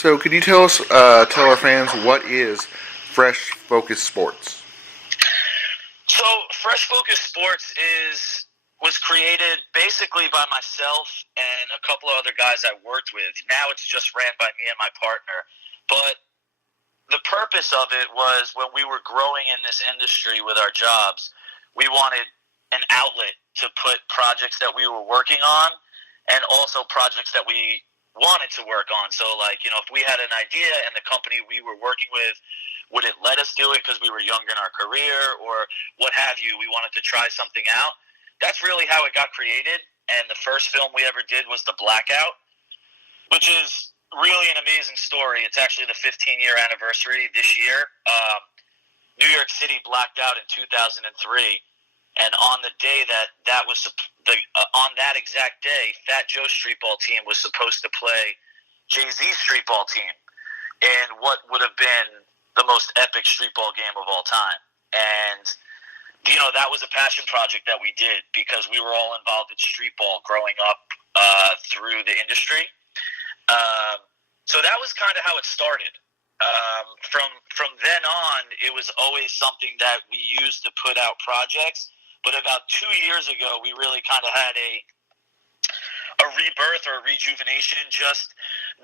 So, could you tell us, tell our fans, what is Fresh Focus Sports? So, Fresh Focus Sports was created basically by myself and a couple of other guys I worked with. Now it's just ran by me and my partner. But the purpose of it was when we were growing in this industry with our jobs, we wanted an outlet to put projects that we were working on and also projects that we wanted to work on. So, if we had an idea and the company we were working with wouldn't let us do it because we were younger in our career or what have you, we wanted to try something out. That's really how it got created. And the first film we ever did was The Blackout, which is really an amazing story. It's actually the 15-year anniversary this year. New York City blacked out in 2003. And on the day on that exact day, Fat Joe's streetball team was supposed to play Jay-Z's streetball team in what would have been the most epic streetball game of all time. And, that was a passion project that we did because we were all involved in streetball growing up through the industry. So that was kind of how it started. From then on, it was always something that we used to put out projects. But about 2 years ago, we really kind of had a rebirth or a rejuvenation, just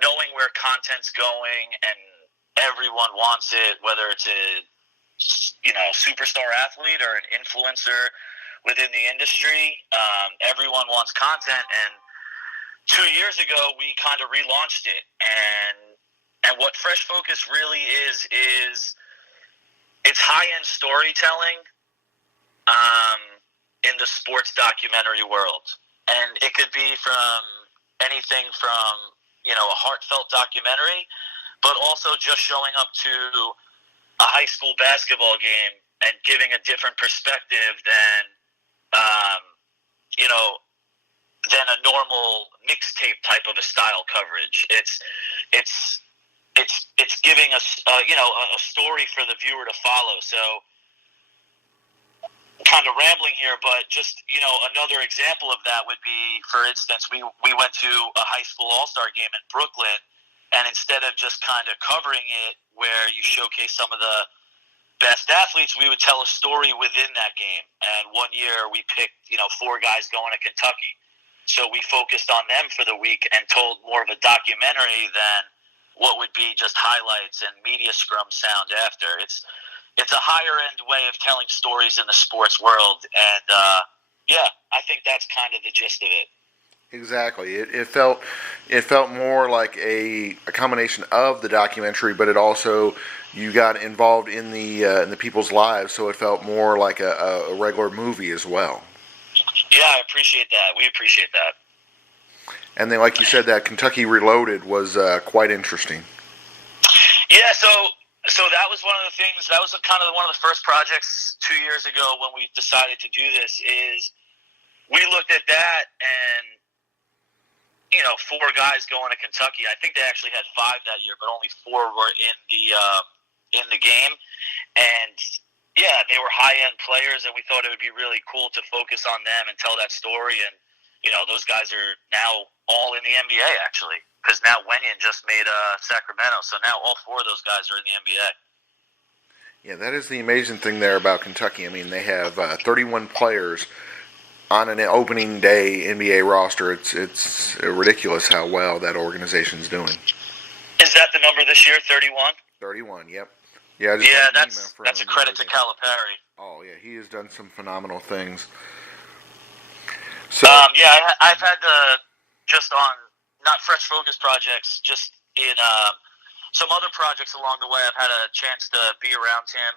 knowing where content's going, and everyone wants it, whether it's a superstar athlete or an influencer within the industry. Everyone wants content, and 2 years ago, we kind of relaunched it. And what Fresh Focus really is it's high-end storytelling in the sports documentary world. And it could be from anything from, a heartfelt documentary, but also just showing up to a high school basketball game and giving a different perspective than a normal mixtape type of a style coverage. It's giving us a story for the viewer to follow. So, kind of rambling here, but just another example of that would be, for instance, we went to a high school all-star game in Brooklyn, and instead of just kind of covering it where you showcase some of the best athletes, we would tell a story within that game. And one year we picked 4 guys going to Kentucky, so we focused on them for the week and told more of a documentary than what would be just highlights and media scrum sound after. It's a higher end way of telling stories in the sports world, and I think that's kind of the gist of it. Exactly. It felt more like a combination of the documentary, but it also, you got involved in the people's lives, so it felt more like a regular movie as well. Yeah, I appreciate that. We appreciate that. And then, like you said, that Kentucky Reloaded was quite interesting. Yeah, so that was one of the things. That was kind of one of the first projects 2 years ago when we decided to do this. Is we looked at that and 4 guys going to Kentucky. I think they actually had 5 that year, but only 4 were in the game. And yeah, they were high end players, and we thought it would be really cool to focus on them and tell that story. And those guys are now all in the NBA actually, because now Wenyan just made Sacramento, so now all 4 of those guys are in the NBA. Yeah, that is the amazing thing there about Kentucky. I mean, they have 31 players on an opening day NBA roster. It's ridiculous how well that organization's doing. Is that the number this year, 31? 31, yep. Yeah, that's a credit to Calipari. Oh, yeah, he has done some phenomenal things. So, I've had just on, not Fresh Focus projects, just in some other projects along the way, I've had a chance to be around him.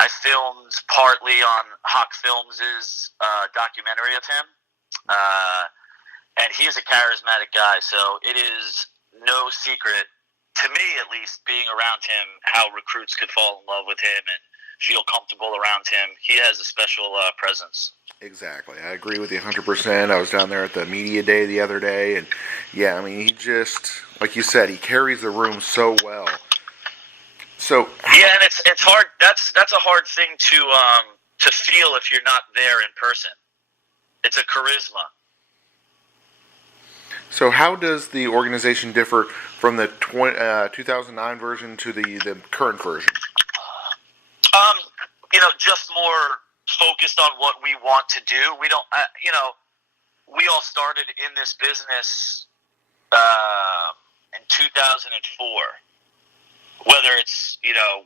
I filmed partly on Hawk Films' documentary of him. And he is a charismatic guy, so it is no secret, to me at least, being around him, how recruits could fall in love with him and feel comfortable around him. He has a special presence. Exactly. I agree with you 100%. I was down there at the media day the other day, and yeah, I mean, he just, like you said, he carries the room so well. So yeah, and it's hard. That's a hard thing to feel if you're not there in person. It's a charisma. So how does the organization differ from the 2009 version to the current version? Just more focused on what we want to do. We don't, we all started in this business in 2004. Whether it's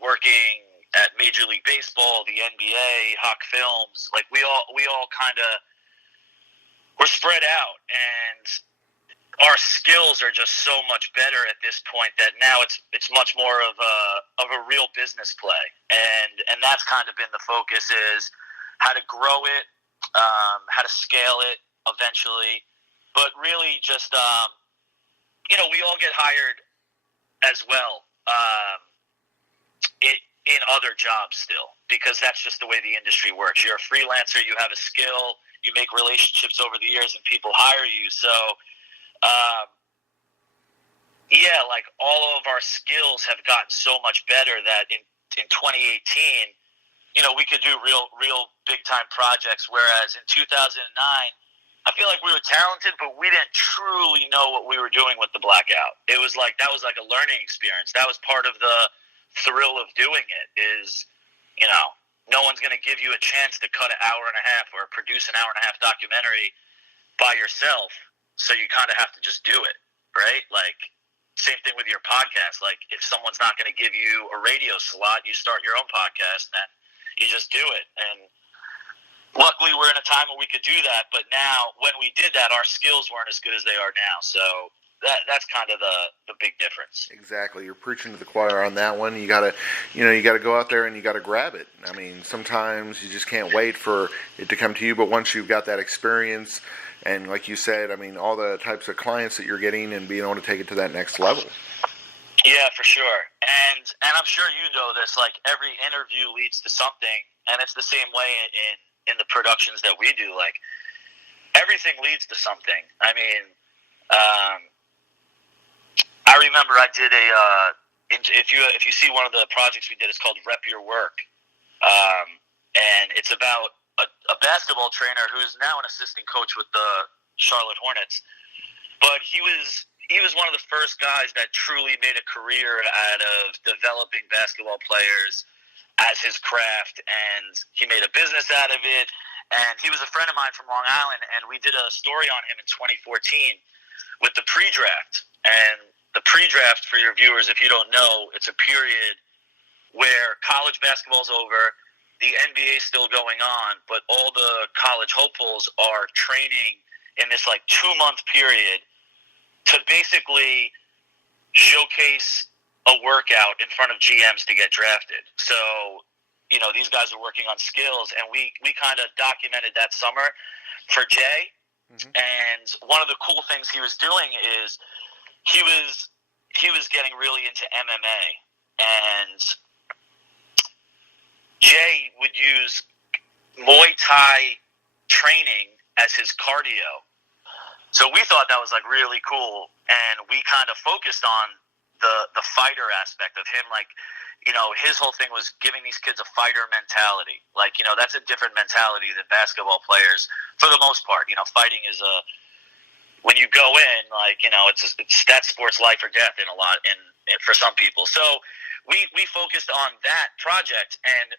working at Major League Baseball, the NBA, Hawk Films, like we all kind of we're spread out, and our skills are just so much better at this point that now it's much more of a real business play, and that's kind of been the focus, is how to grow it, how to scale it eventually, but really just we all get hired as well in other jobs still, because that's just the way the industry works. You're a freelancer, you have a skill, you make relationships over the years, and people hire you. So like all of our skills have gotten so much better that in 2018, we could do real big time projects. Whereas in 2009, I feel like we were talented, but we didn't truly know what we were doing with the Blackout. It was like that was like a learning experience. That was part of the thrill of doing it. Is no one's going to give you a chance to cut an hour and a half or produce an hour and a half documentary by yourself. So you kind of have to just do it, right? Like, same thing with your podcast. Like, if someone's not going to give you a radio slot, you start your own podcast, and you just do it. And luckily, we're in a time where we could do that. But now, when we did that, our skills weren't as good as they are now. So that's kind of the big difference. Exactly. You're preaching to the choir on that one. You gotta go out there and you gotta grab it. I mean, sometimes you just can't wait for it to come to you. But once you've got that experience, and like you said, I mean, all the types of clients that you're getting and being able to take it to that next level. Yeah, for sure. And I'm sure you know this, like every interview leads to something, and it's the same way in the productions that we do. Like, everything leads to something. I mean, I remember I did if you see one of the projects we did, it's called Rep Your Work. And it's about a basketball trainer who's now an assistant coach with the Charlotte Hornets. But he was one of the first guys that truly made a career out of developing basketball players as his craft, and he made a business out of it. And he was a friend of mine from Long Island, and we did a story on him in 2014 with the pre-draft. And the pre-draft, for your viewers, if you don't know, it's a period where college basketball's over, the NBA is still going on, but all the college hopefuls are training in this like 2-month period to basically showcase a workout in front of GMs to get drafted. So, these guys are working on skills, and we kind of documented that summer for Jay. Mm-hmm. And one of the cool things he was doing is he was getting really into MMA, and Jay would use Muay Thai training as his cardio. So we thought that was like really cool, and we kind of focused on the fighter aspect of him. Like, his whole thing was giving these kids a fighter mentality. Like, that's a different mentality than basketball players for the most part. Fighting is when you go in, like, it's that sport's life or death for some people. So we focused on that project, and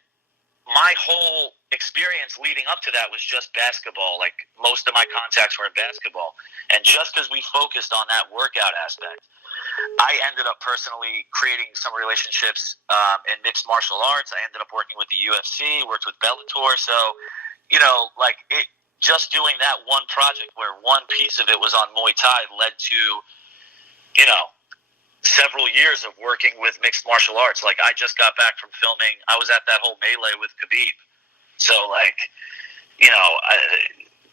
my whole experience leading up to that was just basketball. Like, most of my contacts were in basketball. And just because we focused on that workout aspect, I ended up personally creating some relationships in mixed martial arts. I ended up working with the UFC, worked with Bellator. So, just doing that one project where one piece of it was on Muay Thai led to, several years of working with mixed martial arts. Like, I just got back from filming. I was at that whole melee with Khabib. So, like,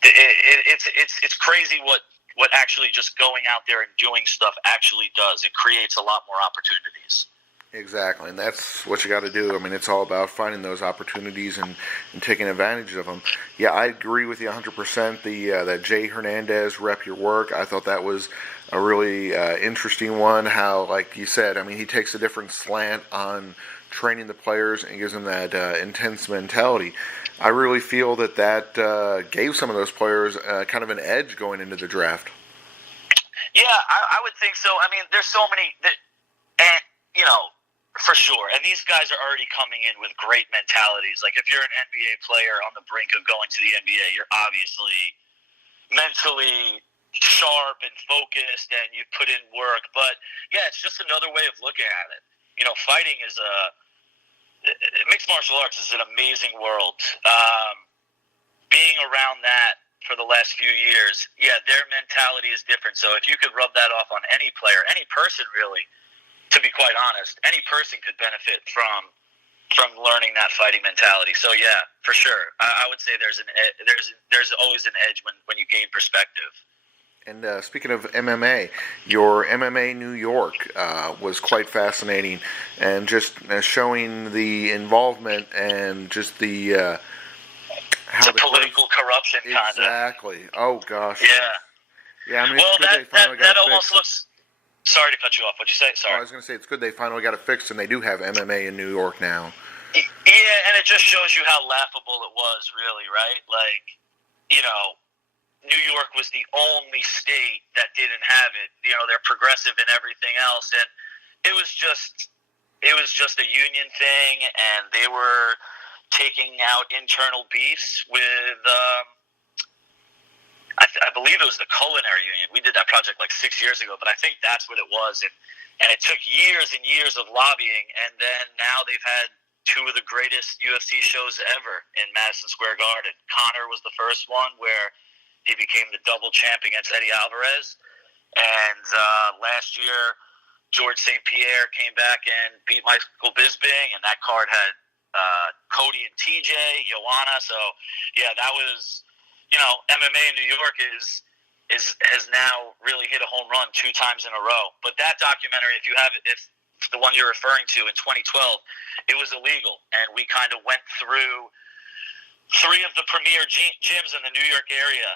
it's crazy what actually just going out there and doing stuff actually does. It creates a lot more opportunities. Exactly, and that's what you got to do. I mean, it's all about finding those opportunities and taking advantage of them. Yeah, I agree with you 100%. That Jay Hernandez Rep Your Work, I thought that was a really interesting one. How, like you said, I mean, he takes a different slant on training the players and gives them that intense mentality. I really feel that gave some of those players kind of an edge going into the draft. Yeah, I would think so. I mean, there's so many that, and for sure. And these guys are already coming in with great mentalities. Like if you're an NBA player on the brink of going to the NBA, you're obviously mentally sharp and focused, and you put in work. But yeah, it's just another way of looking at it. Fighting is mixed martial arts is an amazing world. Being around that for the last few years, yeah, their mentality is different. So if you could rub that off on any player, any person really, to be quite honest, any person could benefit from learning that fighting mentality. So yeah, for sure, I would say there's always an edge when you gain perspective. And speaking of MMA, your MMA New York was quite fascinating, and just showing the involvement and just the how the political corruption kind of. Exactly. Oh gosh. Yeah. I mean, well, that almost fixed. looks. Sorry to cut you off. What'd you say? Sorry. Oh, I was going to say it's good they finally got it fixed, and they do have MMA in New York now. Yeah, and it just shows you how laughable it was, really, right? Like, New York was the only state that didn't have it. They're progressive in everything else, and it was just a union thing, and they were taking out internal beefs with. I believe it was the culinary union. We did that project like 6 years ago, but I think that's what it was, and it took years and years of lobbying, and then now they've had two of the greatest UFC shows ever in Madison Square Garden. Conor was the first one where he became the double champ against Eddie Alvarez. And last year, George St. Pierre came back and beat Michael Bisping, and that card had Cody and TJ, Joanna. So, yeah, that was, MMA in New York has now really hit a home run 2 times in a row. But that documentary, if the one you're referring to in 2012, it was illegal, and we kind of went through 3 of the premier gyms in the New York area,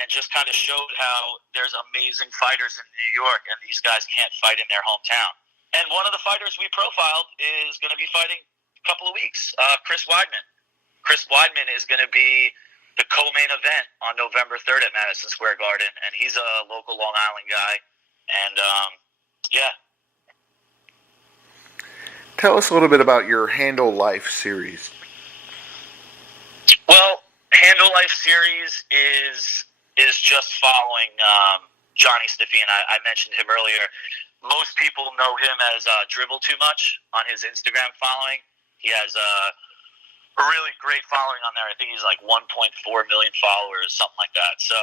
and just kind of showed how there's amazing fighters in New York, and these guys can't fight in their hometown. And one of the fighters we profiled is going to be fighting a couple of weeks, Chris Weidman. Chris Weidman is going to be the co-main event on November 3rd at Madison Square Garden, and he's a local Long Island guy. And, yeah. Tell us a little bit about your Handle Life series. Well, Handle Life series is just following Johnny Steffine. I mentioned him earlier. Most people know him as Dribble Too Much on his Instagram following. He has a really great following on there. I think he's like 1.4 million followers, something like that. So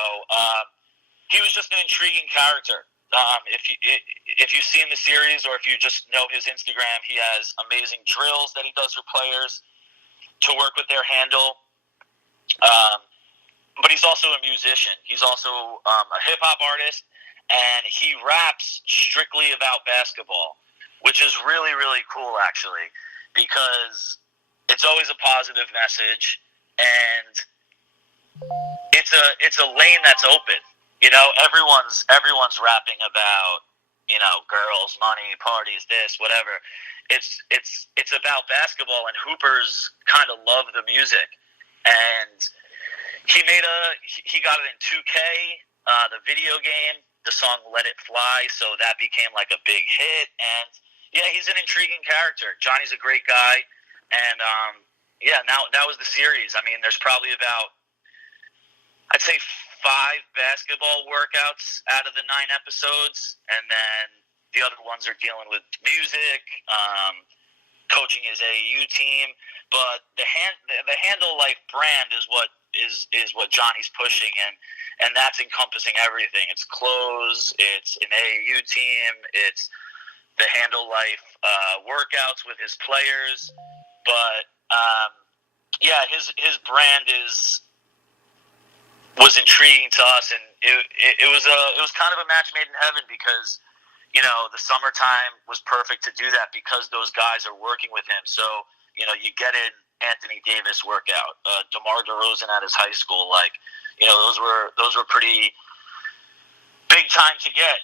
he was just an intriguing character. If you've seen the series, or if you just know his Instagram, he has amazing drills that he does for players to work with their handle. But he's also a musician. He's also a hip-hop artist, and he raps strictly about basketball, which is really, really cool, actually, because it's always a positive message, and it's a lane that's open. Everyone's rapping about, girls, money, parties, this, whatever. It's about basketball, and hoopers kind of love the music. And he got it in 2K, the video game, the song Let It Fly, so that became like a big hit. And yeah, he's an intriguing character. Johnny's a great guy. And now that was the series. I mean, there's probably about, I'd say, 5 basketball workouts out of the 9 episodes, and then the other ones are dealing with music, coaching his AAU team. But the Handle Life brand is what Johnny's pushing, and that's encompassing everything. It's clothes, it's an AAU team, it's the Handle Life workouts with his players. But yeah, his brand was intriguing to us, and it was kind of a match made in heaven, because the summertime was perfect to do that, because those guys are working with him. So you get in Anthony Davis workout, DeMar DeRozan at his high school, those were pretty big time to get.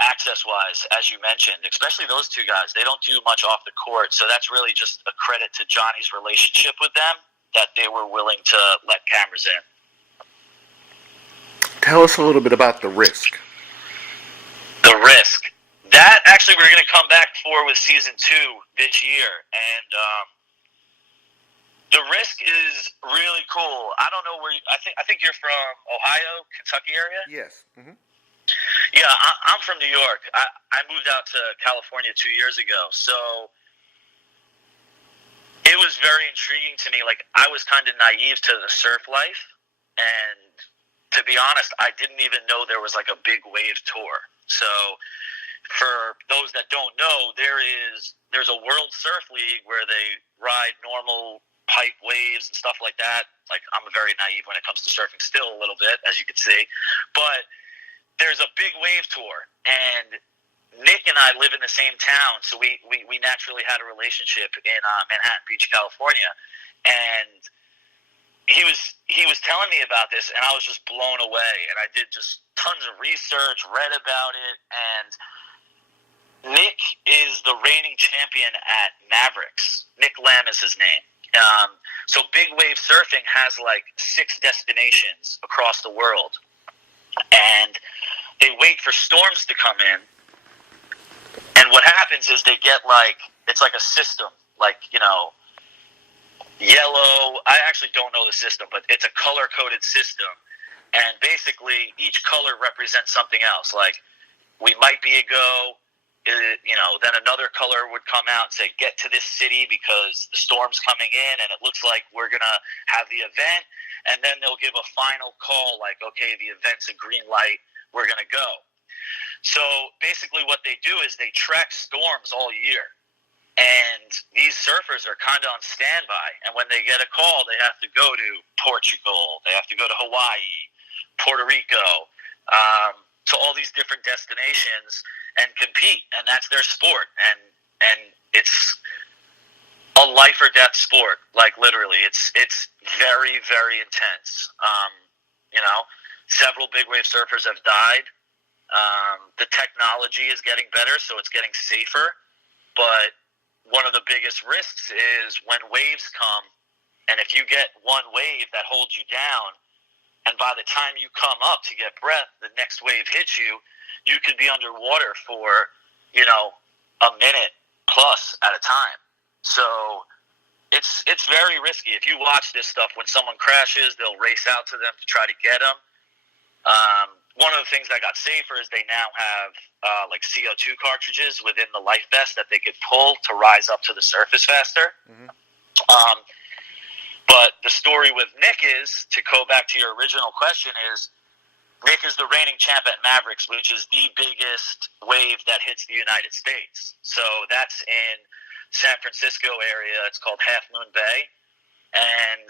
Access-wise, as you mentioned, especially those 2 guys, they don't do much off the court, so that's really just a credit to Johnny's relationship with them, that they were willing to let cameras in. Tell us a little bit about The Risk. The Risk. That actually we're going to come back for with season 2 this year, and The Risk is really cool. I don't know where I think you're from Ohio, Kentucky area. Yes. Mm-hmm. Yeah, I'm from New York. I moved out to California 2 years ago, so it was very intriguing to me. Like, I was kind of naive to the surf life, and to be honest, I didn't even know there was like a big wave tour. So, for those that don't know, there's a World Surf League where they ride normal pipe waves and stuff like that. Like, I'm very naive when it comes to surfing still a little bit, as you can see. But there's a big wave tour, and Nick and I live in the same town, so we naturally had a relationship in Manhattan Beach, California. And he was telling me about this, and I was just blown away. And I did just tons of research, read about it, and Nick is the reigning champion at Mavericks. Nick Lamb is his name. So big wave surfing has like 6 destinations across the world, and they wait for storms to come in. And what happens is they get it's like a system, yellow. I actually don't know the system, but it's a color-coded system. And basically, each color represents something else. Like, we might be a go, then another color would come out and say, get to this city because the storm's coming in and it looks like we're going to have the event. And then they'll give a final call like, okay, the event's a green light, we're going to go. So basically what they do is they track storms all year. And these surfers are kind of on standby. And when they get a call, they have to go to Portugal, they have to go to Hawaii, Puerto Rico, to all these different destinations and compete. And that's their sport. And it's a life or death sport. Like, literally, it's very, very intense. Several big wave surfers have died. The technology is getting better, so it's getting safer. But one of the biggest risks is when waves come, and if you get one wave that holds you down, and by the time you come up to get breath, the next wave hits you, you could be underwater for, a minute plus at a time. So it's very risky. If you watch this stuff, when someone crashes, they'll race out to them to try to get them. One of the things that got safer is they now have CO2 cartridges within the life vest that they could pull to rise up to the surface faster. Mm-hmm. But the story with Nick is, to go back to your original question, is Nick is the reigning champ at Mavericks, which is the biggest wave that hits the United States. So that's in San Francisco area. It's called Half Moon Bay. And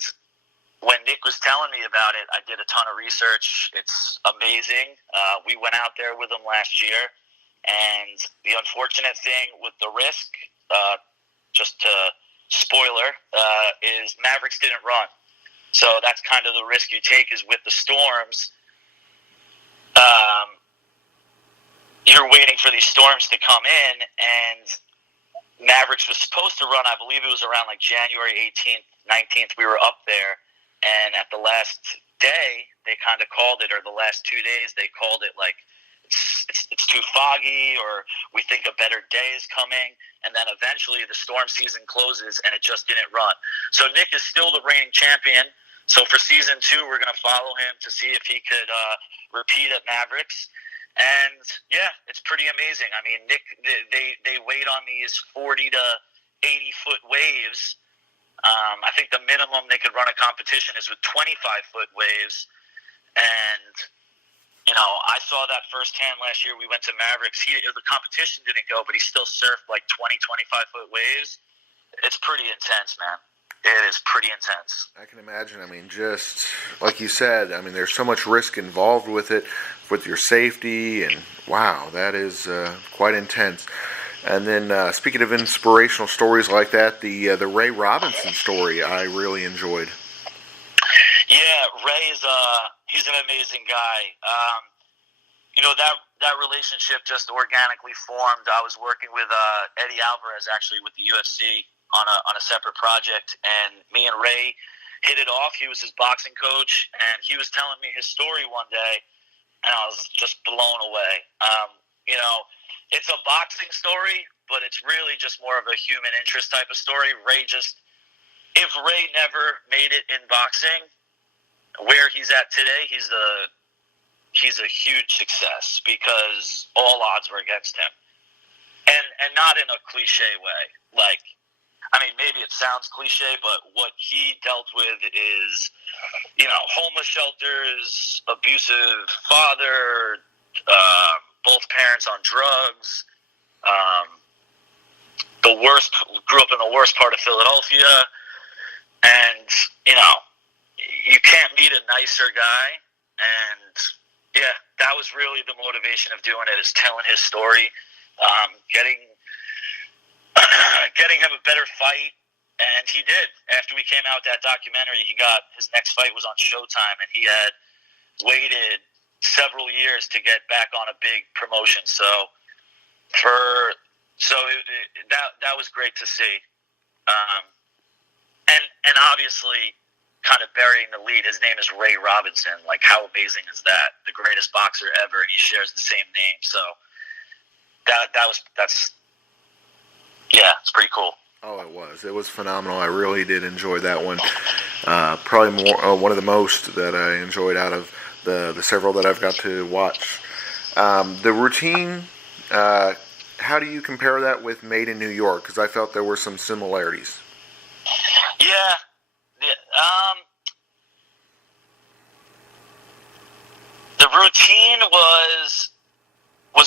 when Nick was telling me about it, I did a ton of research. It's amazing. We went out there with him last year, and the unfortunate thing with the Risk, just to spoiler, is Mavericks didn't run. So that's kind of the risk you take, is with the storms. You're waiting for these storms to come in, and Mavericks was supposed to run, I believe it was around January 18th, 19th, we were up there. And at the last day, they kind of called it, or the last 2 days, they called it it's too foggy, or we think a better day is coming. And then eventually the storm season closes, and it just didn't run. So Nick is still the reigning champion. So for season 2, we're going to follow him to see if he could repeat at Mavericks. And yeah, it's pretty amazing. I mean, Nick, they wait on these 40 to 80 foot waves. I think the minimum they could run a competition is with 25-foot waves. And, I saw that firsthand last year. We went to Mavericks. The competition didn't go, but he still surfed 20, 25-foot waves. It's pretty intense, man. It is pretty intense. I can imagine. I mean, just like you said, there's so much risk involved with it, with your safety, and wow, that is quite intense. And then, speaking of inspirational stories like that, the Ray Robinson story I really enjoyed. Yeah, Ray is he's an amazing guy. That relationship just organically formed. I was working with Eddie Alvarez, actually, with the UFC on a separate project, and me and Ray hit it off. He was his boxing coach, and he was telling me his story one day, and I was just blown away. It's a boxing story, but it's really just more of a human interest type of story. If Ray never made it in boxing, where he's at today, he's a huge success because all odds were against him, and not in a cliche way. Maybe it sounds cliche, but what he dealt with is, homeless shelters, abusive father, both parents on drugs, grew up in the worst part of Philadelphia, and, you can't meet a nicer guy, and, yeah, that was really the motivation of doing it, is telling his story, getting him a better fight, and he did. After we came out with that documentary, his next fight was on Showtime, and he had waited several years to get back on a big promotion. That was great to see. And obviously, kind of burying the lead, his name is Ray Robinson. Like, how amazing is that? The greatest boxer ever, and he shares the same name. So it's pretty cool. Oh, it was. It was phenomenal. I really did enjoy that one. Probably one of the most that I enjoyed out of the several that I've got to watch. The routine, how do you compare that with Made in New York? Because I felt there were some similarities. Yeah. The routine was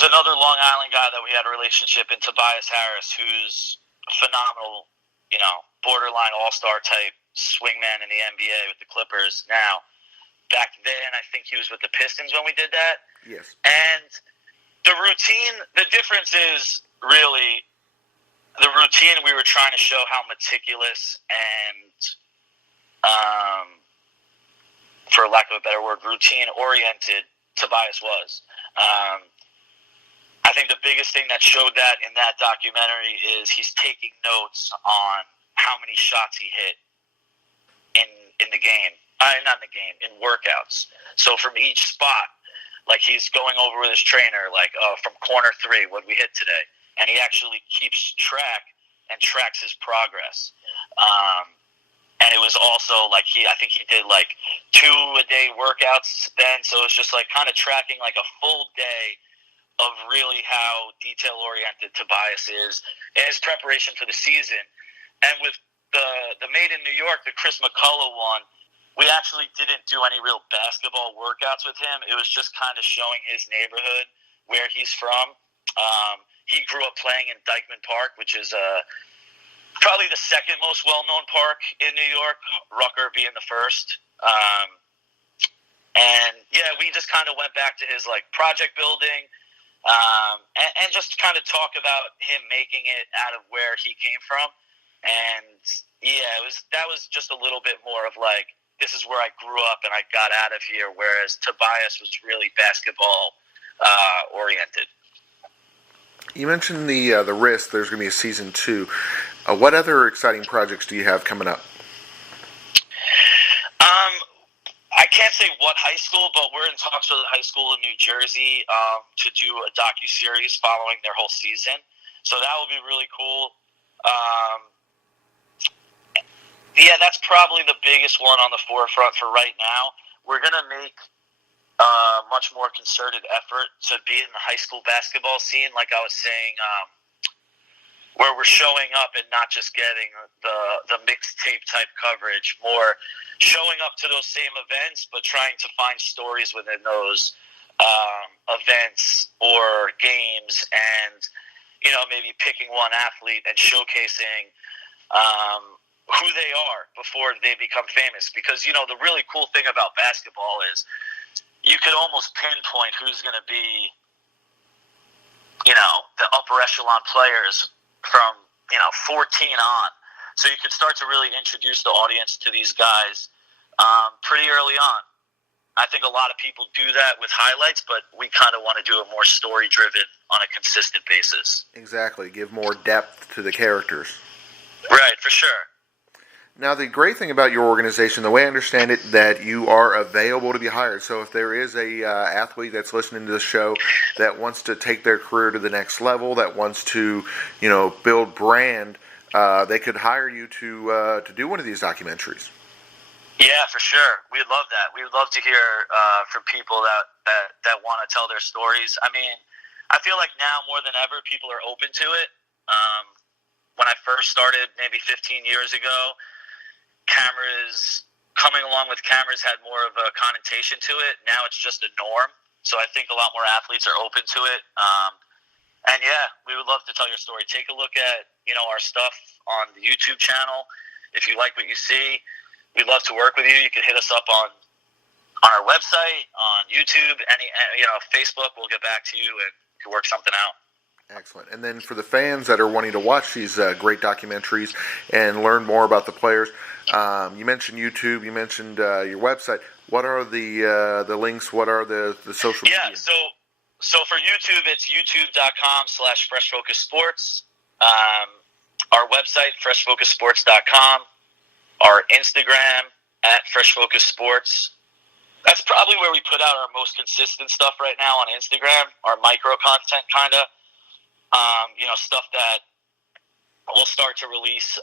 another Long Island guy that we had a relationship in, Tobias Harris, who's a phenomenal, borderline all-star type swingman in the NBA with the Clippers now. Back then, I think he was with the Pistons when we did that. Yes. And the routine, the difference is really the routine. We were trying to show how meticulous and, for lack of a better word, routine-oriented Tobias was. I think the biggest thing that showed that in that documentary is he's taking notes on how many shots he hit in the game. Not in the game, in workouts. So from each spot, like he's going over with his trainer, like from corner 3, what we hit today, and he actually keeps track and tracks his progress. And it was also like I think he did like 2-a-day workouts then, so it's just like kind of tracking like a full day of really how detail-oriented Tobias is in his preparation for the season. And with the Made in New York, the Chris McCullough one, we actually didn't do any real basketball workouts with him. It was just kind of showing his neighborhood, where he's from. He grew up playing in Dyckman Park, which is probably the second most well-known park in New York, Rucker being the first. And, yeah, we just kind of went back to his, like, project building, and just kind of talk about him making it out of where he came from. And, yeah, that was just a little bit more of, like, this is where I grew up and I got out of here, whereas Tobias was really basketball oriented. You mentioned the Risk. There's going to be a season 2. What other exciting projects do you have coming up? I can't say what high school, but we're in talks with a high school in New Jersey to do a docuseries following their whole season. So that will be really cool. Yeah, that's probably the biggest one on the forefront for right now. We're going to make a much more concerted effort to be in the high school basketball scene, like I was saying, where we're showing up and not just getting the mixtape type coverage, more showing up to those same events, but trying to find stories within those events or games, and maybe picking one athlete and showcasing who they are before they become famous. Because the really cool thing about basketball is you could almost pinpoint who's going to be the upper echelon players from 14 on. So you can start to really introduce the audience to these guys pretty early on. I think a lot of people do that with highlights, but we kind of want to do it more story-driven on a consistent basis. Exactly. Give more depth to the characters. Right, for sure. Now, the great thing about your organization, the way I understand it, that you are available to be hired. So if there is a athlete that's listening to the show that wants to take their career to the next level, that wants to, build brand, they could hire you to do one of these documentaries. Yeah, for sure. We'd love that. We'd love to hear from people that want to tell their stories. I mean, I feel like now more than ever, people are open to it. When I first started, maybe 15 years ago, coming along with cameras had more of a connotation to it. Now it's just a norm. So I think a lot more athletes are open to it. And yeah, we would love to tell your story. Take a look at, our stuff on the YouTube channel. If you like what you see, we'd love to work with you. You can hit us up on our website, on YouTube, Facebook. We'll get back to you and can work something out. Excellent. And then for the fans that are wanting to watch these great documentaries and learn more about the players, you mentioned YouTube, you mentioned your website. What are the links? What are the social media? Yeah, so for YouTube, it's youtube.com/freshfocussports. Our website, freshfocussports.com. Our Instagram, @freshfocussports. That's probably where we put out our most consistent stuff right now on Instagram, our micro content kind of. Stuff that we'll start to release.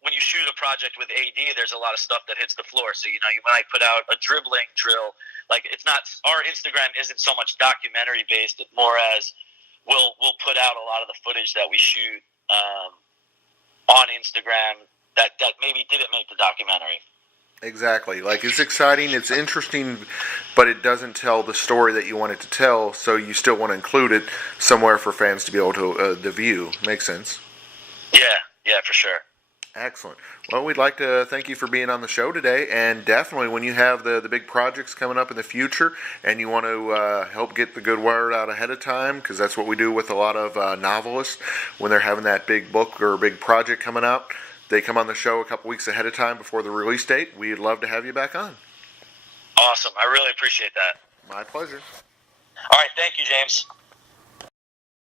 When you shoot a project with AD, there's a lot of stuff that hits the floor. So, you might put out a dribbling drill. Like, it's not, our Instagram isn't so much documentary based, it's more as we'll put out a lot of the footage that we shoot on Instagram that maybe didn't make the documentary. Exactly. Like, it's exciting, it's interesting, but it doesn't tell the story that you want it to tell, so you still want to include it somewhere for fans to be able to view. Makes sense. Yeah, for sure. Excellent. Well, we'd like to thank you for being on the show today, and definitely when you have the big projects coming up in the future and you want to help get the good word out ahead of time, because that's what we do with a lot of novelists when they're having that big book or big project coming out. They come on the show a couple weeks ahead of time before the release date. We'd love to have you back on. Awesome. I really appreciate that. My pleasure. All right. Thank you, James.